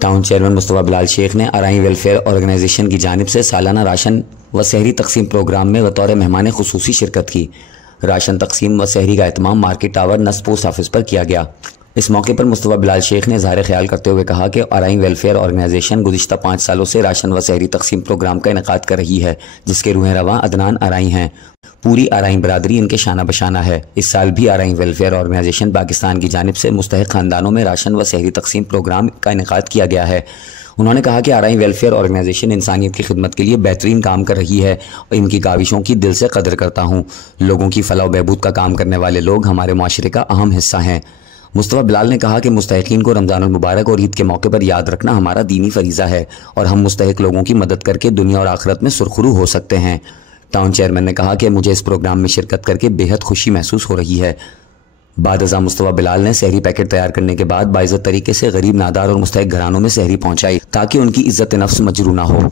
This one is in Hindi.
टाउन चेयरमैन मुस्तफ़ा बिलाल शेख ने अराई वेलफेयर ऑर्गेनाइजेशन की जानिब से सालाना राशन व सहरी तकसीम प्रोग्राम में बतौर मेहमान खुसूसी शिरकत की। राशन तकसीम व सहरी का एहतमाम मार्केट टावर नस्ब पोस्ट ऑफिस पर किया गया। इस मौके पर मुस्तफ़ा बिलाल शेख ने इज़हार ख्याल करते हुए कहा कि अराई वेलफेयर ऑर्गेनाइजेशन गुज़िश्ता 5 सालों से राशन व सहरी तकसीम प्रोग्राम का इनेकाद कर रही है, जिसके रूह रवां अदनान अराई हैं। पूरी अराई बरादरी इनके शाना बशाना है। इस साल भी अराई वेलफेयर ऑर्गेनाइजेशन पाकिस्तान की जानिब से मुस्तहिक ख़ानदानों में राशन व सहरी तकसीम प्रोग्राम का इनेकाद किया गया है। उन्होंने कहा कि अराई वेलफेयर ऑर्गेनाइजेशन इंसानियत की खिदमत के लिए बेहतरीन काम कर रही है और इनकी काविशों की दिल से कदर करता हूँ। लोगों की फलाह व बहबूद का काम करने वाले लोग हमारे माशरे का अहम हिस्सा हैं। मुस्तफ़ा बिलाल ने कहा कि मुस्तहिकीन को रमज़ानुल मुबारक और ईद के मौके पर याद रखना हमारा दीनी फरीज़ा है और हम मुस्तहिक लोगों की मदद करके दुनिया और आखिरत में सुरखरू हो सकते हैं। टाउन चेयरमैन ने कहा कि मुझे इस प्रोग्राम में शिरकत करके बेहद खुशी महसूस हो रही है। बाद अज़ा मुस्तफ़ा बिलाल ने सहरी पैकेट तैयार करने के बाद बाइज़्ज़त तरीके से गरीब, नादार और मुस्तहिक घरानों में सहरी पहुँचाई ताकि उनकी इज़्ज़त नफ्स मजरू ना हो।